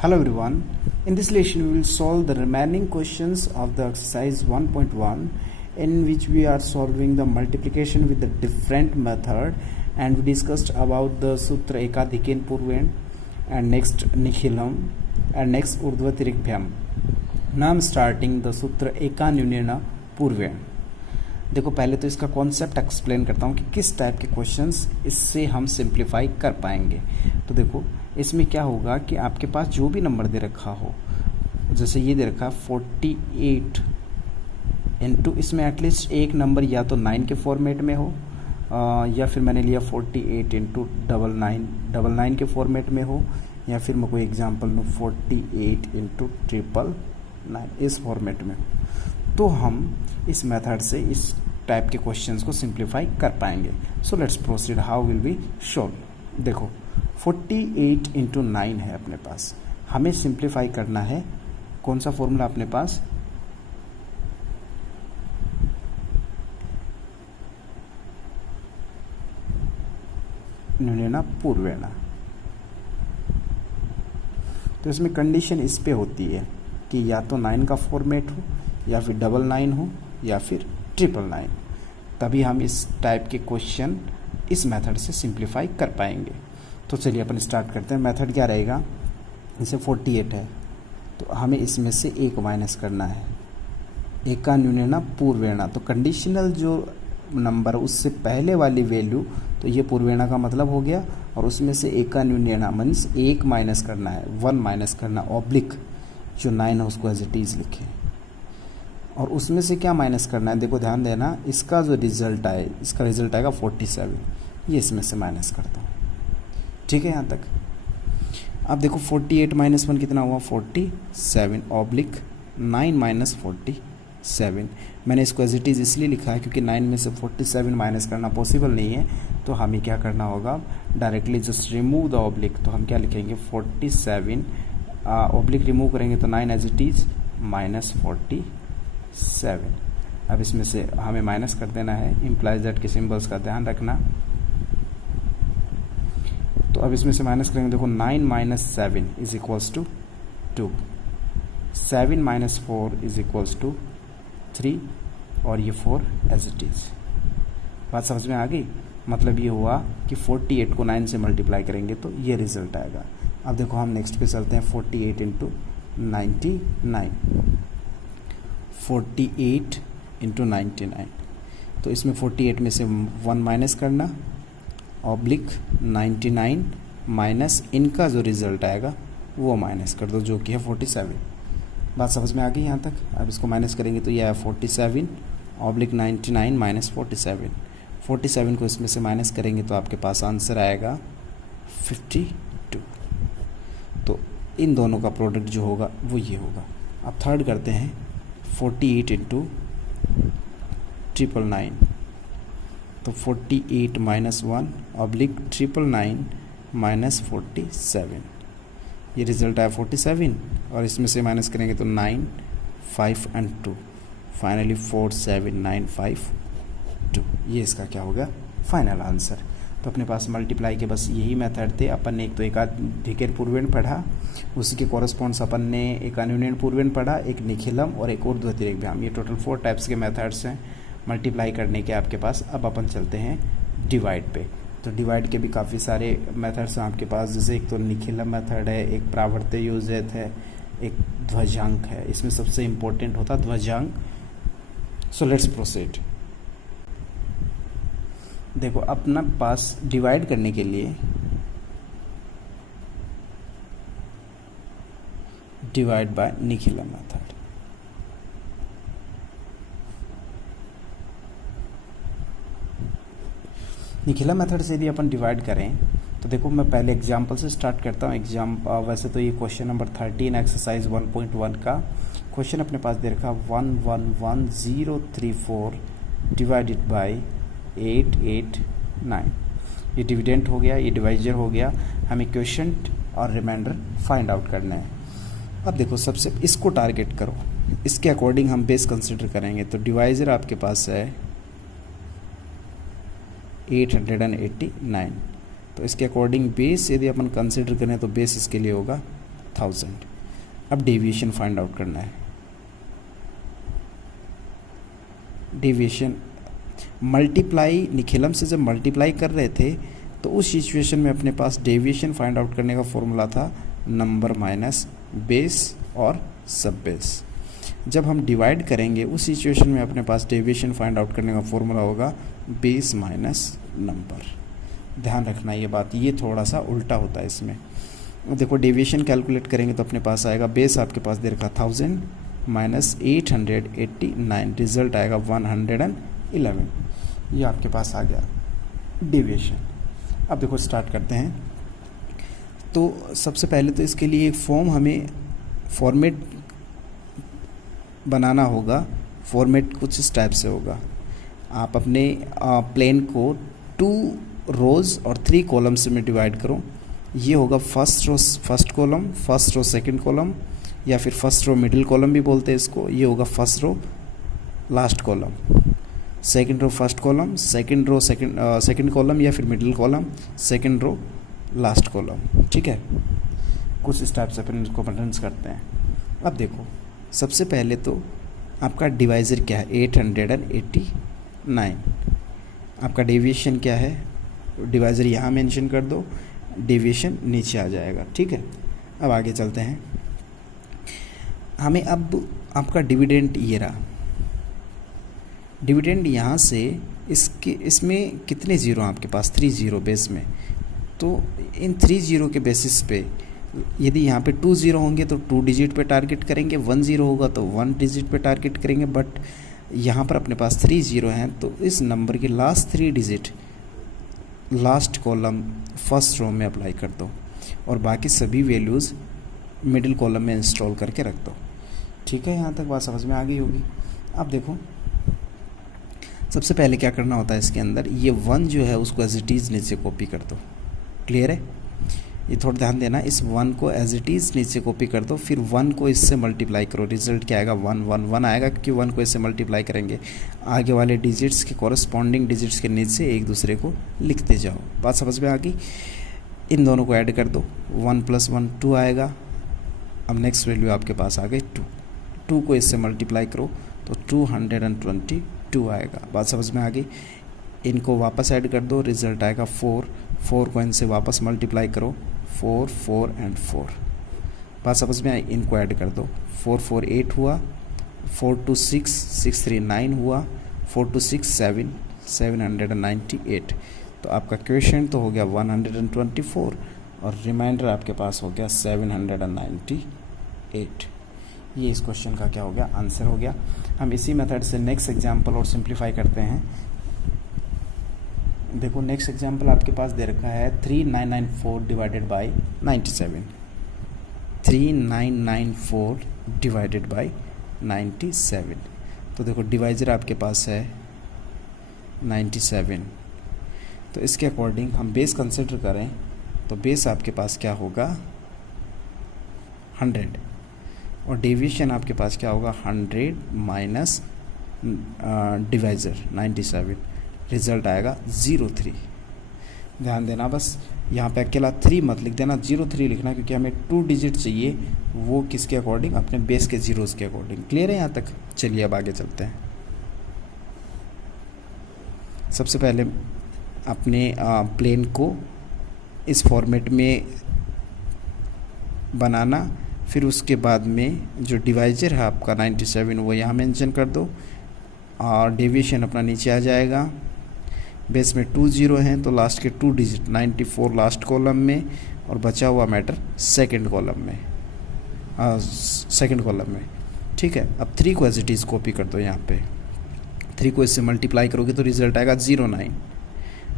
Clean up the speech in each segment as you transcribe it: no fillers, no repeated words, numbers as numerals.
Hello everyone. In this lesson we will solve the remaining questions of the exercise 1.1 in which we are solving the multiplication with the different method, and we discussed about the Sutra Ekadhiken Purven and next Nikhilam and next Urdhvatirikbhyam. Now I am starting the Sutra Ekanyunena Purven. देखो पहले तो इसका concept explain करता हूँ कि किस type के questions इससे हम सिंप्लीफाई कर पाएंगे। तो देखो इसमें क्या होगा कि आपके पास जो भी नंबर दे रखा हो, जैसे ये दे रखा 48 इंटू, इसमें एटलीस्ट एक नंबर या तो 9 के फॉर्मेट में हो या फिर मैंने लिया 48 इंटू 99 के फॉर्मेट में हो, या फिर मैं कोई एग्जांपल लूँ 48 इंटू 999 इस फॉर्मेट में हो। तो हम इस मेथड से इस टाइप के क्वेश्चंस को सिंप्लीफाई कर पाएंगे। So let's proceed. How will be solve. देखो 48 इंटू 9 है अपने पास, हमें सिंप्लीफाई करना है। कौन सा फॉर्मूला अपने पास? न्यूनेना पूर्वेना। तो इसमें कंडीशन इस पे होती है कि या तो 9 का फॉर्मेट हो, या फिर 99 हो, या फिर 999, तभी हम इस टाइप के क्वेश्चन इस मेथड से सिंप्लीफाई कर पाएंगे। तो चलिए अपन स्टार्ट करते हैं। मेथड क्या रहेगा? जैसे 48 है तो हमें इसमें से एक माइनस करना है। एका न्यूनेना पूर्वेणा, तो कंडीशनल जो नंबर उससे पहले वाली वैल्यू, तो ये पूर्वेणा का मतलब हो गया, और उसमें से एका न्यूनेना मीन्स एक माइनस करना है, 1 माइनस करना, ऑब्लिक जो 9 है उसको एज इट इज लिखें। और उसमें से क्या माइनस करना है? देखो ध्यान देना, इसका जो रिजल्ट आए, इसका रिजल्ट आएगा 47, ये इसमें से माइनस करता हूँ। ठीक है यहाँ तक। अब देखो 48 माइनस 1 कितना हुआ? 47, ऑब्लिक 9 माइनस 47। मैंने इसको एज इट इज़ इसलिए लिखा है क्योंकि 9 में से 47 माइनस करना पॉसिबल नहीं है। तो हमें क्या करना होगा? Directly just remove the oblique. तो हम क्या लिखेंगे? 47, ऑब्लिक रिमूव करेंगे तो 9 एज इट इज़ माइनस 47। अब इसमें से हमें माइनस कर देना है, इम्प्लाइज दैट के सिंबल्स का ध्यान रखना। तो अब इसमें से माइनस करेंगे, देखो 9 minus 7 is equals to 2, 7 minus 4 is equals to 3, और ये 4 एज इट इज। बात समझ में आ गई? मतलब ये हुआ कि 48 को 9 से मल्टीप्लाई करेंगे तो ये रिजल्ट आएगा। अब देखो हम नेक्स्ट पे चलते हैं। 48 इंटू 99, 48 इंटू 99, तो इसमें 48 में से 1 माइनस करना, ऑब्लिक 99 माइनस इनका जो रिजल्ट आएगा वो माइनस कर दो, जो कि है 47। बात समझ में आ गई यहाँ तक? अब इसको माइनस करेंगे तो यह है 47, ऑब्लिक 99 माइनस 47। 47 को इसमें से माइनस करेंगे तो आपके पास आंसर आएगा 52। तो इन दोनों का प्रोडक्ट जो होगा वो ये होगा। अब थर्ड करते हैं। 48 इंटू 999, तो 48 माइनस 1 ऑब्लिक 999 माइनस 47, ये रिजल्ट आया 47, और इसमें से माइनस करेंगे तो 9, 5 एंड 2, फाइनली 47952। ये इसका क्या हो गया? Final answer. तो अपने पास मल्टीप्लाई के बस यही मेथड थे। अपन ने एक तो एकाधिकेन पूर्वेण पढ़ा, उसी के कॉरस्पॉन्ड्स अपन ने एकान्यूनेन पूर्वेण पढ़ा, एक निखिलम और एक ऊर्ध्वतिरिक्भ्याम। ये टोटल 4 टाइप्स के मेथड्स हैं मल्टीप्लाई करने के आपके पास। अब अपन चलते हैं डिवाइड पे। तो डिवाइड के भी काफ़ी सारे मेथड्स हैं आपके पास, जैसे एक तो निखिलम मेथड है, एक प्रावर्त्य योजित है, एक ध्वजांक है। इसमें सबसे इम्पोर्टेंट होता ध्वजांक। So let's proceed. देखो अपना पास डिवाइड करने के लिए divide by Nikhilam method. Nikhilam method से यदि अपन डिवाइड करें तो देखो मैं पहले एग्जांपल से स्टार्ट करता हूँ। वैसे तो ये क्वेश्चन नंबर 13 एक्सरसाइज 1.1 का क्वेश्चन अपने पास दे रखा 111034 डिवाइडेड बाय 889। ये डिविडेंड हो गया, ये डिवाइजर हो गया। हमें क्वोशिएंट और रिमाइंडर फाइंड आउट करना है। अब देखो सबसे इसको टारगेट करो, इसके अकॉर्डिंग हम बेस कंसिडर करेंगे। तो डिवाइजर आपके पास है 889, तो इसके अकॉर्डिंग बेस यदि अपन कंसिडर करें तो बेस इसके लिए होगा 1000। अब डेविएशन फाइंड आउट करना है। डेविएशन मल्टीप्लाई, निखिलम से जब मल्टीप्लाई कर रहे थे तो उस सिचुएशन में अपने पास डेविएशन फाइंड आउट करने का फॉर्मूला था नंबर माइनस बेस और सब बेस। जब हम डिवाइड करेंगे उस सिचुएशन में अपने पास डेविएशन फाइंड आउट करने का फॉर्मूला होगा बेस माइनस नंबर। ध्यान रखना ये बात, ये थोड़ा सा उल्टा होता है इसमें। देखो डेविएशन कैलकुलेट करेंगे तो अपने पास आएगा, बेस आपके पास दे रखा 1000 माइनस 889, रिजल्ट आएगा 111। ये आपके पास आ गया डेविएशन। अब देखो स्टार्ट करते हैं। तो सबसे पहले तो इसके लिए एक हमें फॉर्मेट बनाना होगा। फॉर्मेट कुछ इस टाइप से होगा, आप अपने प्लेन को 2 रोज़ और 3 कॉलम्स में डिवाइड करो। ये होगा first row first column, first row second column, या फिर फर्स्ट रो मिडिल कॉलम भी बोलते हैं इसको। ये होगा first row last column, second row first column, second row second column, या फिर middle column, second row last column. ठीक है, कुछ इस टाइप से अपन इसको कन्फ्रेंस करते हैं। अब देखो सबसे पहले तो आपका डिवाइज़र क्या है, 889। आपका डेविएशन क्या है, डिवाइज़र यहाँ मेंशन कर दो, डेविएशन नीचे आ जाएगा। ठीक है, अब आगे चलते हैं। हमें अब आपका डिविडेंड ये रहा, डिविडेंड यहाँ से इसमें कितने ज़ीरो आपके पास, 3 ज़ीरो बेस में। तो इन 3 ज़ीरो के बेसिस पे यदि यहाँ पे 2 ज़ीरो होंगे तो 2 डिजिट पे टारगेट करेंगे, 1 ज़ीरो होगा तो 1 डिजिट पे टारगेट करेंगे। बट यहाँ पर अपने पास 3 ज़ीरो हैं तो इस नंबर की last 3 digit last column first row में अप्लाई कर दो और बाकी सभी वैल्यूज़ मिडिल कॉलम में इंस्टॉल करके रख दो। ठीक है, यहाँ तक बात समझ में आ गई होगी। अब देखो सबसे पहले क्या करना होता है इसके अंदर, ये 1 जो है उसको एज इट इज़ नीचे कॉपी कर दो। क्लियर है, ये थोड़ा ध्यान देना, इस 1 को एज इट इज़ नीचे कॉपी कर दो, फिर 1 को इससे मल्टीप्लाई करो। रिजल्ट क्या आएगा, 1 1 1 आएगा, क्योंकि 1 को इससे मल्टीप्लाई करेंगे। आगे वाले डिजिट्स के कॉरस्पॉन्डिंग डिजिट्स के नीचे एक दूसरे को लिखते जाओ। बात समझ में आ गई। इन दोनों को ऐड कर दो, 1 + 1 2 आएगा। अब नेक्स्ट वैल्यू आपके पास आ गई 2, 2 को इससे मल्टीप्लाई करो तो 222 आएगा। बात समझ में आ गई। इनको वापस ऐड कर दो, रिजल्ट आएगा 4, 4 को इनसे वापस मल्टीप्लाई करो, 4 4 एंड 4। बात समझ में आई। इनको ऐड कर दो, 4 4 8 हुआ, 4 2 6 6 3 9 हुआ, 4 2 6 7 798। तो आपका क्वेश्चन तो हो गया 124 और रिमाइंडर आपके पास हो गया 798। ये इस क्वेश्चन का क्या हो गया, आंसर हो गया। हम इसी मेथड से नेक्स्ट एग्जाम्पल और सिंप्लीफाई करते हैं। देखो नेक्स्ट एग्जाम्पल आपके पास दे रखा है 3994 डिवाइडेड बाई 97। 3994 divided by 97। तो देखो डिवाइजर आपके पास है 97, तो इसके अकॉर्डिंग हम बेस कंसिडर करें तो बेस आपके पास क्या होगा 100 और डेविएशन आपके पास क्या होगा 100 माइनस डिवाइजर 97, रिजल्ट आएगा 03। ध्यान देना बस, यहाँ पे अकेला 3 मत लिख देना, 03 लिखना, क्योंकि हमें 2 डिजिट चाहिए, वो किसके अकॉर्डिंग, अपने बेस के जीरोस के अकॉर्डिंग। क्लियर है यहाँ तक। चलिए अब आगे चलते हैं। सबसे पहले अपने प्लेन को इस फॉर्मेट में बनाना, फिर उसके बाद में जो डिवाइजर है आपका 97 वो यहाँ मेंशन कर दो और डेविएशन अपना नीचे आ जाएगा। बेस में 2 ज़ीरो हैं तो लास्ट के 2 डिजिट 94 लास्ट कॉलम में और बचा हुआ मैटर सेकंड कॉलम में, ठीक है। अब 3 को एज इट इज़ कॉपी कर दो यहाँ पे, 3 को इससे मल्टीप्लाई करोगे तो रिजल्ट आएगा 09।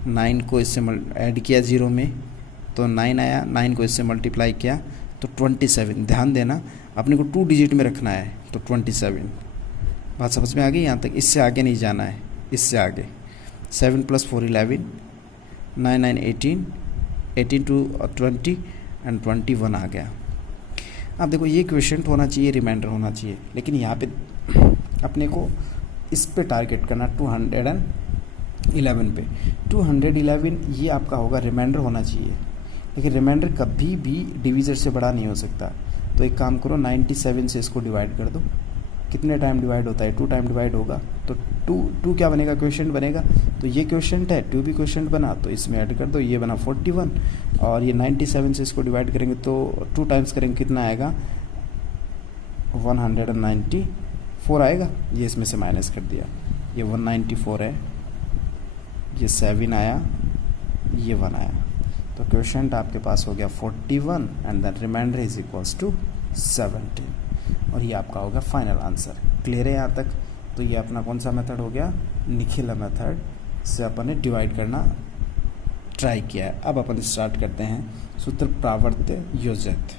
9 को इससे ऐड किया 0 में तो 9 आया, 9 को इससे मल्टीप्लाई किया तो 27। ध्यान देना अपने को 2 डिजिट में रखना है तो 27। बात समझ में आ गई यहाँ तक। इससे आगे नहीं जाना है, इससे आगे 7 + 4 11, 9 9 18, 18 to 20 एंड 21 आ गया। अब देखो ये क्वेश्चन होना चाहिए, रिमाइंडर होना चाहिए, लेकिन यहाँ पे अपने को इस पे टारगेट करना 211 पे। 211 ये आपका होगा, रिमाइंडर होना चाहिए, लेकिन रिमाइंडर कभी भी डिवीज़र से बड़ा नहीं हो सकता। तो एक काम करो 97 से इसको डिवाइड कर दो। कितने टाइम डिवाइड होता है? 2 टाइम डिवाइड होगा। तो 2 क्या बनेगा? क्वेश्चन बनेगा। तो ये क्वेश्चन है, 2 भी क्वेश्चन बना, तो इसमें ऐड कर दो, ये बना 41। और ये 97 से इसको डिवाइड करेंगे तो 2 टाइम्स करेंगे, कितना आएगा? 194 आएगा। ये इसमें से माइनस कर दिया, ये 194 है, ये 7 आया, ये 1 आया। तो क्वेश्चन आपके पास हो गया 41 and the remainder is equals to 17। और ये आपका होगा फाइनल आंसर। क्लियर है यहाँ तक? तो ये अपना कौन सा मेथड हो गया? निखिला मेथड से अपन ने डिवाइड करना ट्राई किया है। अब अपन स्टार्ट करते हैं सूत्र प्रावर्त्य योजित।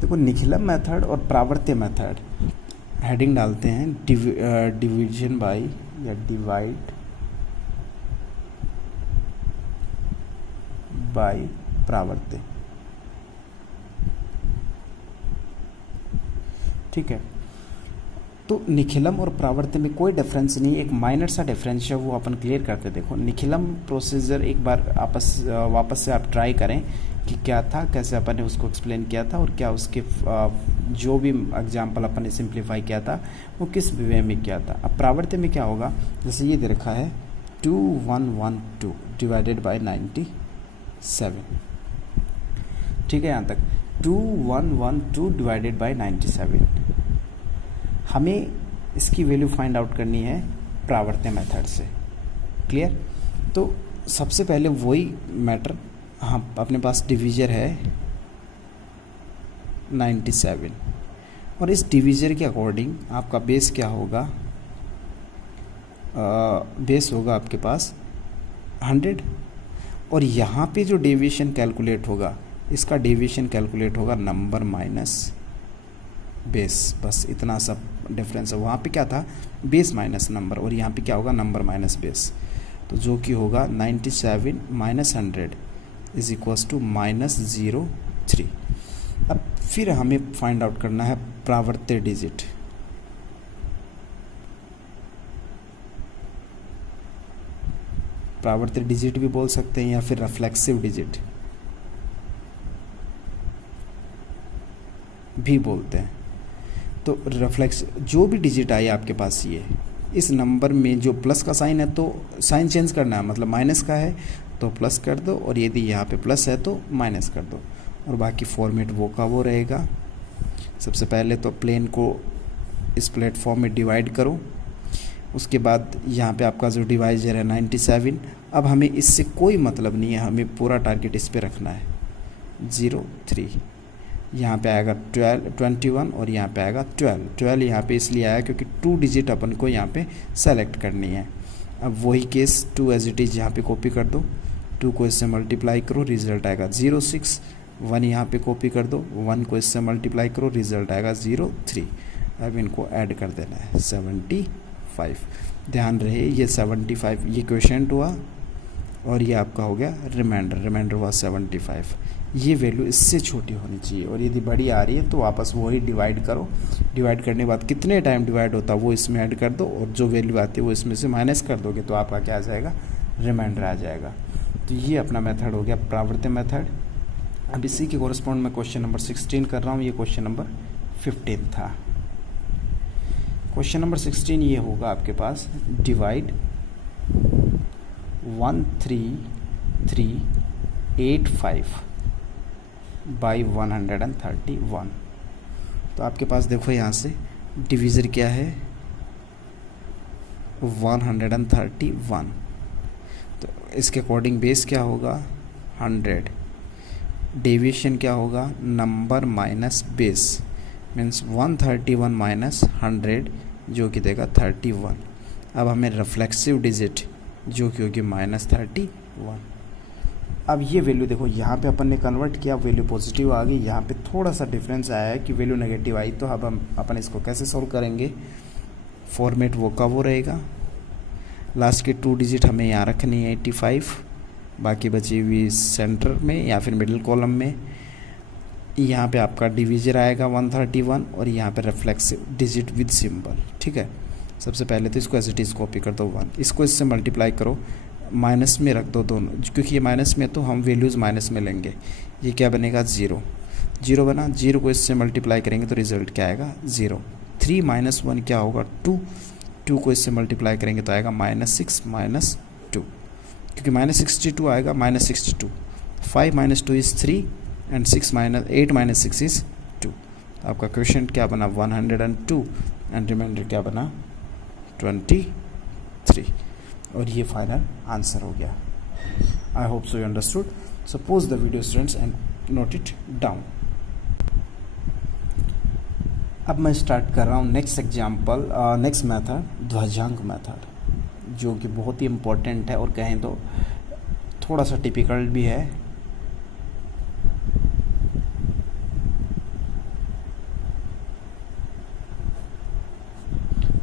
देखो निखिलम मेथड और प्रावर्त्य मेथड, हेडिंग डालते हैं डिवीजन बाय या डिवाइड बाय प्रावर्त्य। ठीक है, तो निखिलम और प्रावर्त्य में कोई डिफरेंस नहीं, एक माइनर सा डिफरेंस है, वो अपन क्लियर करते। देखो निखिलम प्रोसीजर एक बार वापस से आप ट्राई करें कि क्या था, कैसे अपन ने उसको एक्सप्लेन किया था और क्या उसके जो भी एग्जाम्पल अपन ने सिंप्लीफाई किया था वो किस वे में किया था। अब प्रावर्त्य में क्या होगा, जैसे ये दे रखा है 2112 डिवाइडेड बाय 97। ठीक है, यहाँ तक 2112 डिवाइडेड बाय 97। हमें इसकी वैल्यू फाइंड आउट करनी है प्रावर्त्य मेथड से। क्लियर? तो सबसे पहले वही मैटर, हाँ अपने पास डिवीजर है 97 और इस डिवीजर के अकॉर्डिंग आपका बेस क्या होगा? बेस होगा आपके पास 100 और यहाँ पे जो डेविएशन कैलकुलेट होगा, इसका डेविएशन कैलकुलेट होगा नंबर माइनस बेस। बस इतना सब डिफरेंस है। वहाँ पे क्या था? बेस माइनस नंबर, और यहाँ पे क्या होगा? Number minus base. तो जो कि होगा 97 माइनस 100 इज इक्वल्स टू -03। अब फिर हमें फाइंड आउट करना है प्रावर्त्य डिजिट। प्रावर्त्य डिजिट भी बोल सकते हैं या फिर रिफ्लेक्सिव डिजिट भी बोलते हैं। तो रिफ्लेक्स जो भी डिजिट आई आपके पास, ये इस नंबर में जो प्लस का साइन है तो साइन चेंज करना है, मतलब माइनस का है तो प्लस कर दो, और यदि यहाँ पे प्लस है तो माइनस कर दो, और बाकी फॉर्मेट वो का वो रहेगा। सबसे पहले तो प्लेन को इस प्लेटफॉर्म में डिवाइड करो, उसके बाद यहाँ पे आपका जो डिवाइजर है 97। अब हमें इससे कोई मतलब नहीं है, हमें पूरा टारगेट इस पे रखना है 03। यहाँ पे आएगा 21 और यहाँ पे आएगा 12 यहाँ पे इसलिए आया क्योंकि 2 डिजिट अपन को यहाँ पे सेलेक्ट करनी है। अब वही केस 2 एज इट इज़ यहाँ पे कॉपी कर दो, 2 को इससे मल्टीप्लाई करो, रिजल्ट आएगा 06। 1 यहाँ पे कॉपी कर दो, 1 को इससे मल्टीप्लाई करो, रिजल्ट आएगा 03। अब इनको ऐड कर देना है 75। ध्यान रहे ये 75 ये क्वेश्चन हुआ और ये आपका हो गया रिमाइंडर हुआ 75। ये वैल्यू इससे छोटी होनी चाहिए, और यदि बड़ी आ रही है तो वापस वही डिवाइड करो। डिवाइड करने के बाद कितने टाइम डिवाइड होता है वो इसमें ऐड कर दो, और जो वैल्यू आती है वो इसमें से माइनस कर दोगे तो आपका क्या आ जाएगा? रिमाइंडर आ जाएगा। तो ये अपना मेथड हो गया प्रावर्त्य मेथड। अब इसी के कोरस्पॉन्ड में क्वेश्चन नंबर 16 कर रहा हूँ, ये क्वेश्चन नंबर 15 था। क्वेश्चन नंबर 16 ये होगा आपके पास डिवाइड 13385 बाई 131। तो आपके पास देखो यहाँ से डिवीज़र क्या है 131। तो इसके अकॉर्डिंग बेस क्या होगा 100। डेविएशन क्या होगा number minus base, means 131 minus 100 जो कि देगा 31। अब हमें रिफ्लेक्सिव डिजिट जो कि होगी -31। अब ये वैल्यू देखो यहाँ पे अपन ने कन्वर्ट किया, वैल्यू पॉजिटिव आ गई, यहाँ पे थोड़ा सा डिफरेंस आया है कि वैल्यू नेगेटिव आई। तो अब हम अपन इसको कैसे सॉल्व करेंगे? फॉर्मेट वो का वो रहेगा, लास्ट के 2 डिजिट हमें यहाँ रखनी है 85, बाकी बची हुई सेंटर में या फिर मिडिल कॉलम में। यहाँ पे आपका डिवीजर आएगा 131 और यहाँ पे रिफ्लेक्सिव डिजिट विद सिंबल। ठीक है, सबसे पहले तो इसको एज इट इज़ कॉपी कर दो 1, इसको इससे मल्टीप्लाई करो, माइनस में रख दो दोनों, क्योंकि ये माइनस में तो हम वैल्यूज़ माइनस में लेंगे। ये क्या बनेगा 0, 0 बना, 0 को इससे मल्टीप्लाई करेंगे तो रिजल्ट क्या आएगा 0। 3 माइनस 1 क्या होगा 2, 2 को इससे मल्टीप्लाई करेंगे तो आएगा -6 -2, क्योंकि -62 आएगा -62। 5 - 2 इज़ 3 एंड 8 - 6 इज़ 2। आपका क्वेश्चन क्या बना 102 एंड रिमाइंडर क्या बना 23। और ये फाइनल आंसर हो गया। I hope so you understood. So pause the video students and note it down. अब मैं स्टार्ट कर रहा हूँ नेक्स्ट एग्जाम्पल, नेक्स्ट मेथड ध्वजांक मेथड, जो कि बहुत ही इम्पोर्टेंट है और कहें तो थोड़ा सा टिपिकल भी है।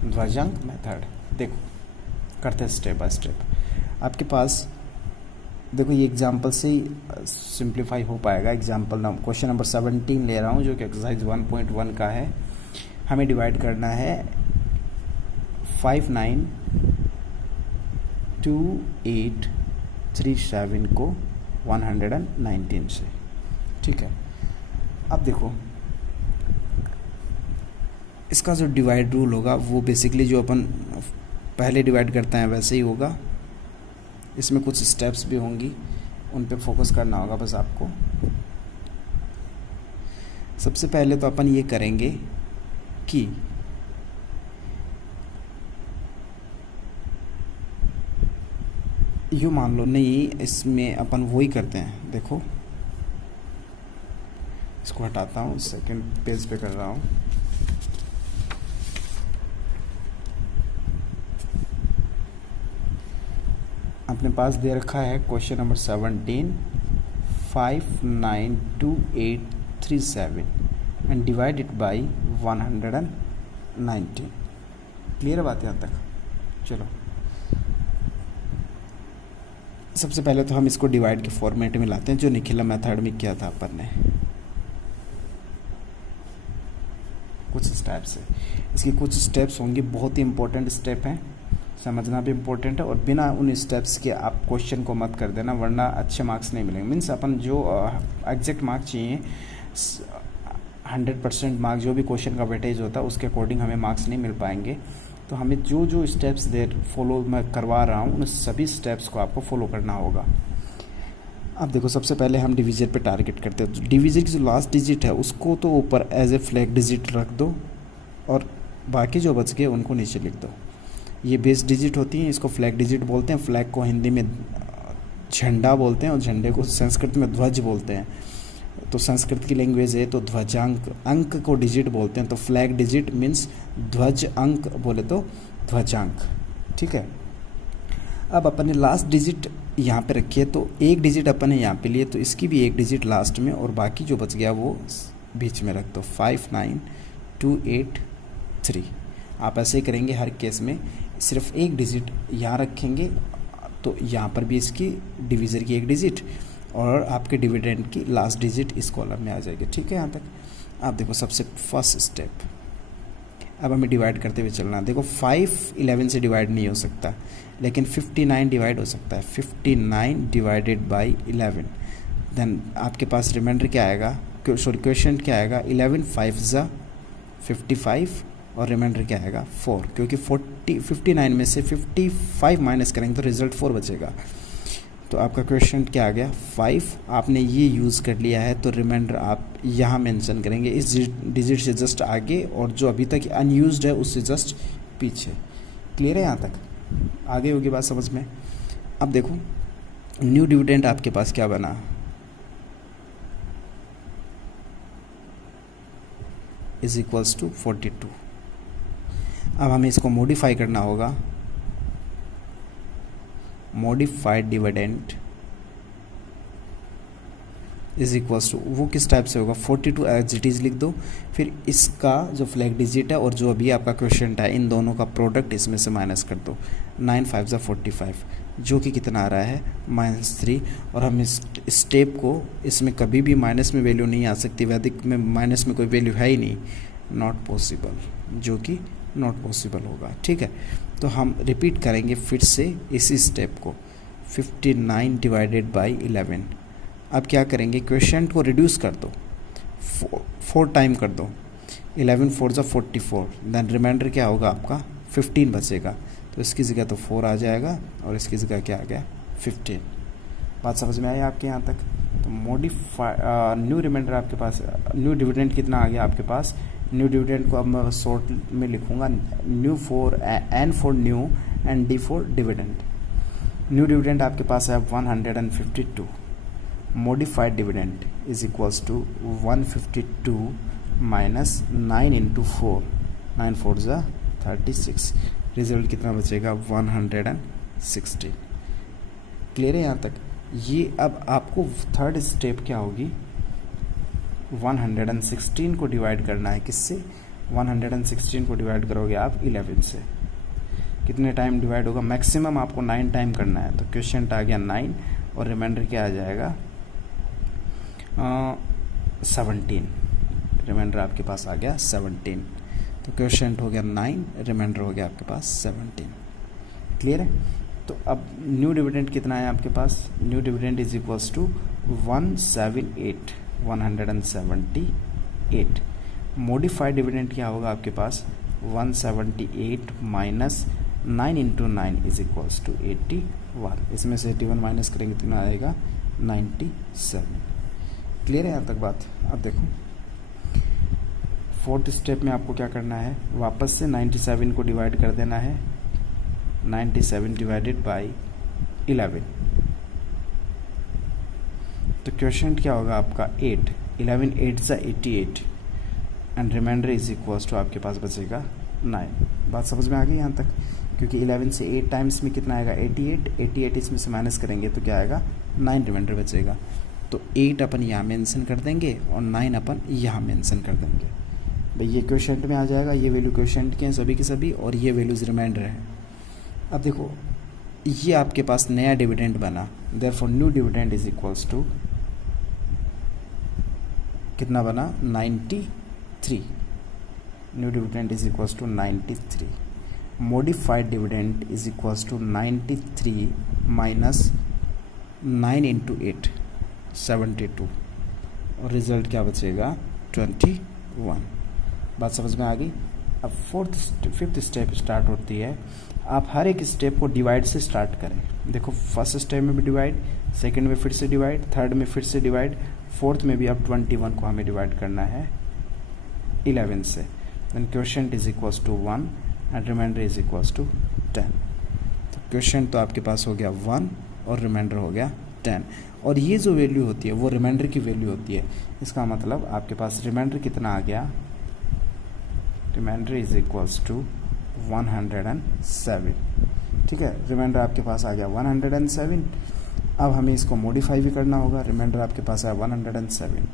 ध्वजांक मेथड देखो, करते हैं स्टेप बाय स्टेप। आपके पास देखो ये एग्जाम्पल से ही सिंप्लीफाई हो पाएगा। एग्जाम्पल क्वेश्चन नंबर 17 ले रहा हूँ, जो कि एक्सरसाइज 1.1 का है। हमें डिवाइड करना है 592837 को 119 से, ठीक है। अब देखो इसका जो डिवाइड रूल होगा वो बेसिकली जो अपन पहले डिवाइड करते हैं वैसे ही होगा। इसमें कुछ स्टेप्स भी होंगी, उन पे फोकस करना होगा बस आपको। सबसे पहले तो अपन ये करेंगे कि यूँ मान लो, नहीं इसमें अपन वही करते हैं। देखो इसको हटाता हूँ, सेकंड पेज पे कर रहा हूँ। अपने पास दे रखा है question number 17 592837 and divide it by 119। Clear है बात यहाँ तक? चलो सबसे पहले तो हम इसको डिवाइड के फॉर्मेट में लाते हैं, जो निखिला मेथड में किया था अपन ने। कुछ स्टेप्स है, इसकी कुछ स्टेप्स होंगे, बहुत ही इंपॉर्टेंट स्टेप हैं, समझना भी इम्पोर्टेंट है। और बिना उन स्टेप्स के आप क्वेश्चन को मत कर देना, वरना अच्छे मार्क्स नहीं मिलेंगे। मीन्स अपन जो एग्जैक्ट मार्क्स चाहिए 100% मार्क्स, जो भी क्वेश्चन का वेटेज होता है उसके अकॉर्डिंग हमें मार्क्स नहीं मिल पाएंगे। तो हमें जो जो स्टेप्स फॉलो मैं करवा रहा हूँ उन सभी स्टेप्स को आपको फॉलो करना होगा। अब देखो सबसे पहले हम डिवीजर पे टारगेट करते हैं। डिवीजर की जो लास्ट डिजिट है उसको तो ऊपर एज ए फ्लैग डिजिट रख दो, और बाकी जो बच गए उनको नीचे लिख दो। ये बेस डिजिट होती हैं, इसको फ्लैग डिजिट बोलते हैं। फ्लैग को हिंदी में झंडा बोलते हैं और झंडे को संस्कृत में ध्वज बोलते हैं। तो संस्कृत की लैंग्वेज है तो ध्वजांक, अंक को डिजिट बोलते हैं। तो फ्लैग डिजिट मीन्स ध्वज, अंक बोले तो ध्वजांक, ठीक है। अब अपन ने लास्ट डिजिट यहाँ पे रखी है, तो एक डिजिट अपन ने यहाँ पे लिए, तो इसकी भी एक डिजिट लास्ट में और बाकी जो बच गया वो बीच में रख दो। 59283। आप ऐसे ही करेंगे हर केस में, सिर्फ एक डिजिट यहाँ रखेंगे तो यहाँ पर भी इसकी डिवीज़र की एक डिजिट और आपके डिविडेंड की लास्ट डिजिट इस कॉलम में आ जाएगी, ठीक है। यहाँ तक आप देखो सबसे फर्स्ट स्टेप। अब हमें डिवाइड करते हुए चलना। देखो 5 11 से डिवाइड नहीं हो सकता, लेकिन 59 डिवाइड हो सकता है। 59 डिवाइडेड बाई 11, देन आपके पास रिमाइंडर क्या आएगा, सॉरी क्वेश्चन क्या आएगा 11 5 ज़ा 55 और रिमाइंडर क्या आएगा 4, क्योंकि 59 में से 55 माइनस करेंगे तो रिजल्ट 4 बचेगा। तो आपका क्वेश्चन क्या आ गया 5। आपने ये यूज़ कर लिया है तो रिमाइंडर आप यहाँ मेंशन करेंगे इस डिजिट से जस्ट आगे, और जो अभी तक अनयूज्ड है उससे जस्ट पीछे। क्लियर है यहाँ तक? आगे होगी बात समझ में। अब देखो न्यू डिविडेंड आपके पास क्या बना, इज इक्वल्स टू 42। अब हमें इसको मॉडिफाई करना होगा। Modified dividend is equals to, वो किस टाइप से होगा 42 एज इट इज़ लिख दो, फिर इसका जो फ्लैग डिजिट है और जो अभी आपका क्वेश्चन है इन दोनों का प्रोडक्ट इसमें से माइनस कर दो। 9 5 ज़ा 45, जो कि कितना आ रहा है -3। और हम इस स्टेप को, इसमें कभी भी माइनस में वैल्यू नहीं आ सकती, वैदिक में माइनस में कोई वैल्यू है ही नहीं, नॉट पॉसिबल, जो कि नॉट पॉसिबल होगा, ठीक है। तो हम रिपीट करेंगे फिर से इसी स्टेप को। 59 डिवाइडेड बाई 11। अब क्या करेंगे, क्वेश्चन को रिड्यूस कर दो, 4 टाइम कर दो, 11 4 जा 44, देन रिमाइंडर क्या होगा आपका 15 बचेगा, तो इसकी जगह तो 4 आ जाएगा और इसकी जगह क्या आ गया 15। बात समझ में आई आपके यहाँ तक? तो न्यू रिमाइंडर आपके पास, न्यू डिविडेंड कितना आ गया आपके पास? न्यू डिविडेंड को अब मैं शॉर्ट में लिखूंगा, new for N for new and D for dividend. New dividend आपके पास है 152, modified dividend is equals to 152 minus 9 into 4, 9 4 जा 36, रिजल्ट कितना बचेगा 160। क्लियर है यहाँ तक? ये अब आपको थर्ड स्टेप क्या होगी, 116 को डिवाइड करना है, किससे? 116 को डिवाइड करोगे आप 11 से, कितने टाइम डिवाइड होगा? मैक्सिमम आपको 9 टाइम करना है, तो क्वेश्चन आ गया 9 और रिमाइंडर क्या आ जाएगा 17, रिमाइंडर आपके पास आ गया 17, तो क्वेश्चन हो गया 9, रिमाइंडर हो गया आपके पास 17। क्लियर है? तो अब न्यू डिविडेंड कितना है आपके पास? New dividend is equals to 178, 178। Modified dividend क्या होगा आपके पास? 178 minus 9 into 9 is equals to 81, इसमें से 81 माइनस करेंगे कितना आएगा 97। क्लियर है यहाँ तक बात? अब देखो फोर्थ स्टेप में आपको क्या करना है, वापस से 97 को डिवाइड कर देना है, 97 डिवाइडेड बाई 11, तो क्वेश्चन क्या होगा आपका 8, 11 8 जा 88 and remainder is equals to आपके पास बचेगा 9। बात समझ में आ गई यहाँ तक? क्योंकि 11 से 8 टाइम्स में कितना आएगा 88, 88 इसमें से माइनस करेंगे तो क्या आएगा 9 रिमाइंडर बचेगा, तो 8 अपन यहाँ मेंशन कर देंगे और 9 अपन यहाँ मेंशन कर देंगे। भाई ये क्वेश्चन में आ जाएगा, ये वैल्यू क्वेश्चन के हैं सभी के सभी और ये वैल्यूज रिमाइंडर है। अब देखो ये आपके पास नया डिविडेंड बना, therefore new dividend is equals to कितना बना 93, new dividend is equals to 93, modified dividend is equals to 93 minus 9 into 8 72 और रिजल्ट क्या बचेगा 21। बात समझ में आ गई? अब फिफ्थ स्टेप स्टार्ट होती है, आप हर एक स्टेप को डिवाइड से स्टार्ट करें। देखो फर्स्ट स्टेप में भी डिवाइड, सेकंड में फिर से डिवाइड, थर्ड में फिर से डिवाइड, फोर्थ में भी अब 21 को हमें डिवाइड करना है 11 से, then question is equals to 1 and remainder is equals to 10। तो क्वेश्चन तो आपके पास हो गया 1 और रिमाइंडर हो गया 10, और ये जो वैल्यू होती है वो रिमाइंडर की वैल्यू होती है। इसका मतलब आपके पास रिमाइंडर कितना आ गया, रिमाइंडर इज इक्वल्स टू 107। ठीक है, रिमाइंडर आपके पास आ गया 107। अब हमें इसको मॉडिफाई भी करना होगा, रिमाइंडर आपके पास है 107,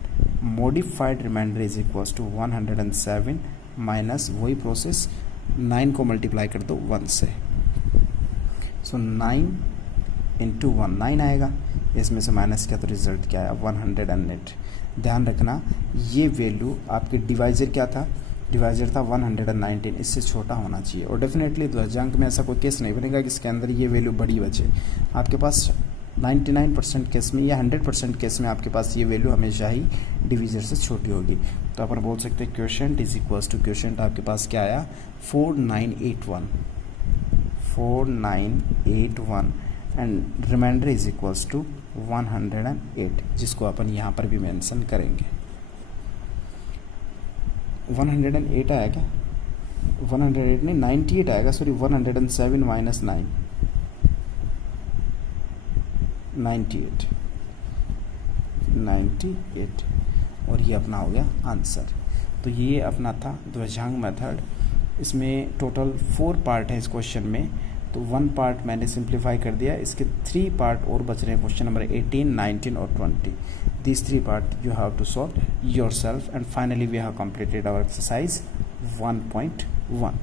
modified remainder is equals to 107 minus वही प्रोसेस 9 को मल्टीप्लाई कर दो 1 से, सो 9 इंटू 1 9 आएगा, इसमें से माइनस किया तो रिजल्ट क्या आया 108। ध्यान रखना ये वैल्यू आपके डिवाइजर क्या था, डिवाइजर था 119, इससे छोटा होना चाहिए, और डेफिनेटली द्विभाजक में ऐसा कोई केस नहीं बनेगा कि इसके अंदर ये वैल्यू बड़ी बचे। आपके पास 99% केस में या 100% केस में आपके पास ये वैल्यू हमेशा ही डिविजर से छोटी होगी। तो अपन बोल सकते हैं quotient is equals to, quotient आपके पास क्या आया 4981 and remainder is equals to 108, जिसको अपन यहाँ पर भी मेंशन करेंगे। 108 आया क्या, 108 नहीं 98 आएगा, सॉरी 107 माइनस 9 98 और ये अपना हो गया आंसर। तो ये अपना था द्विभाजक मेथड। इसमें टोटल 4 पार्ट है इस क्वेश्चन में, तो 1 पार्ट मैंने सिंप्लीफाई कर दिया, इसके 3 पार्ट और बच रहे हैं, क्वेश्चन नंबर 18, 19 और 20। These 3 parts you have to solve yourself, and finally we have completed our exercise 1.1.